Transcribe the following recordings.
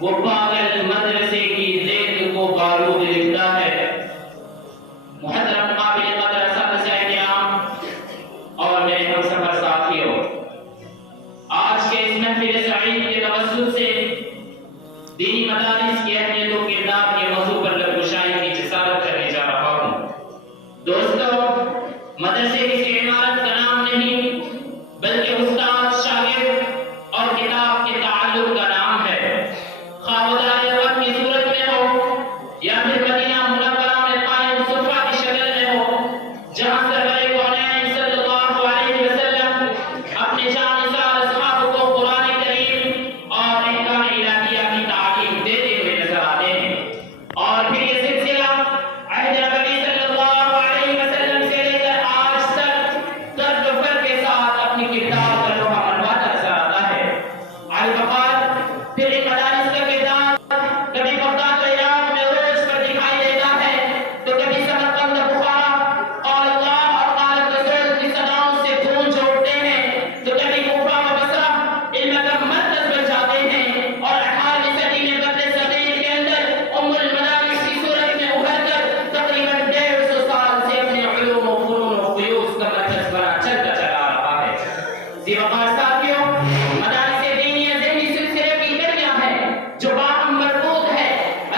وہ پاگل مدرسے کی زید کو بارود لکھتا ہے۔ محترم قابل قدر اساتذہ کرام اور میرے ہمسفر ساتھیوں، آج کے اس محفل سعید کے توسط سے دینی مدارس کی اہمیت و کردار کے موضوع پر لبگشائی کی جسارت کرنے جا رہا ہوں۔ دوستو، مدرسے کسی عمارت کا نام نہیں بلکہ استاد، شاگرد اور کتاب کے تعلق کا نام ہے۔ خواہ وہ دار وقت کی صورت میں ہو یا پھر مدینہ منورہ میں قائم صفحہ کی شکل میں ہو، جہاں سرور کونین صلی اللہ علیہ وسلم اپنے جانثار اصحاب کو قرآن کریم اور احکام الہیہ کی تعلیم دیتے ہوئے نظر آتے ہیں۔ اور پھر یہ سلسلہ عہد نبوی صلی اللہ علیہ وسلم سے لے کر آج تک درد و فر کے ساتھ اپنی کردار کا لوہا منواتا نظر آتا ہے۔ البقار پھر ان مدارس کا کردار کبھی بغداد و عراق میں عروج پر دکھائی دیتا ہے تو کبھی سمرقند و بخارا قال اللہ اور قال الرسول کی صداؤں سے گونج اٹھتے ہیں، تو کبھی کوفہ و بصرہ علم کا مرکز بن جاتے ہیں، اور 18ویں صدی میں بر صغیر کے اندر ام المدارس کی صورت میں ابھر کر تقریباً 150 سال سے اپنے علوم و فنون و قیوس کا مرکز بنا چلتا چلا رہا ہے۔ زیوقار ساتھیوں، مدارس دینیہ ذہنی سلسلے کی کڑیاں ہیں جو باہم مربوط ہے۔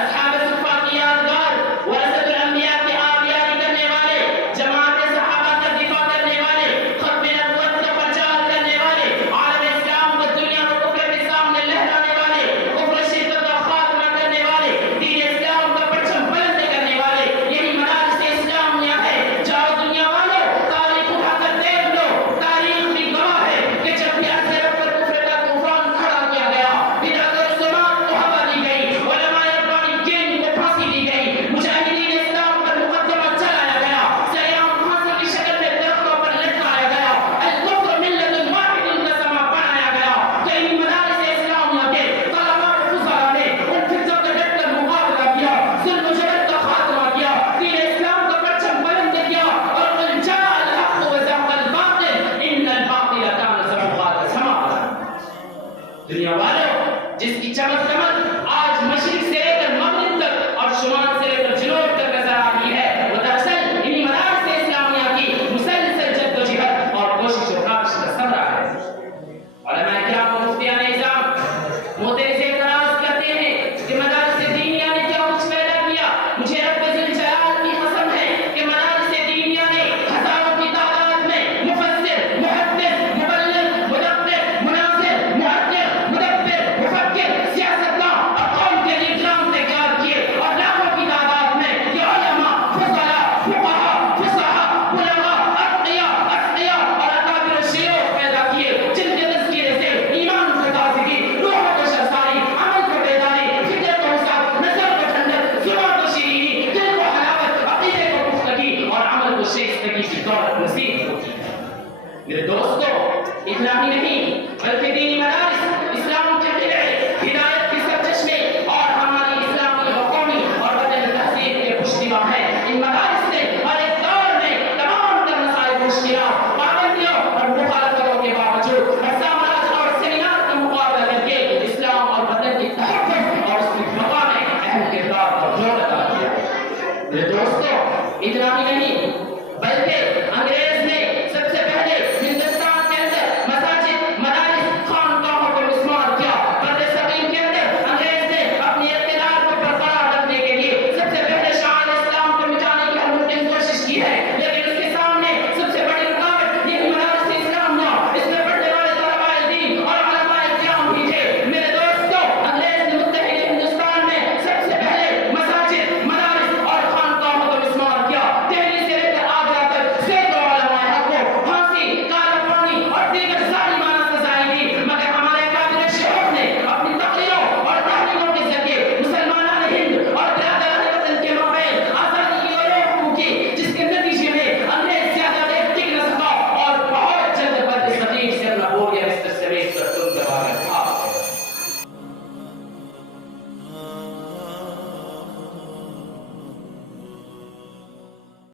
اصحاب صفہ کی یادگار، ورثۃ الانبیاء کی آبیاری کرنے والے، جماعت صحابہ کا دفاع کرنے والے، ختم نبوت کا پرچار کرنے والے، عالم اسلام کو دنیا و کفر کے سامنے لہرانے والے، کفر شرک کا خاتمہ کرنے والے، دین اسلام کا پرچم بلند کرنے والے، یہی مدارس اسلامیہ ہے۔ جاؤ دنیا والوں، تاریخ اٹھا کر دیکھ لو، تاریخ بھی گواہ ہے کہ جب بھی عرض رب پر کفر کا طوفان کھڑا کیا گیا، بدعت و رسومات کو ہوا دی گئی، علماء ربانیین کو پھانسی دی گئی، مجاہدین اسلام پر مقدمہ چلایا گیا، سیام پھانسی کی شکل میں درختوں پر لٹکایا گیا، الکفر ملت واحد کا سما بنایا گیا، تو ان مدارس اسلامیہ کے طلباء و فضلاء نے ان فتنوں کا ڈٹ کر مقابلہ کیا، ظلم و جبر کا خاتمہ کیا، دین اسلام کا پرچم بلند کیا، اور قل جاء الحق وزهق الباطل ان الباطل كان زهوقا سماعا۔ دنیا والوں، جس کی چمک دمک آج مشرق سے لے کر مغرب تک اور شمال سے لے کر جنوب تک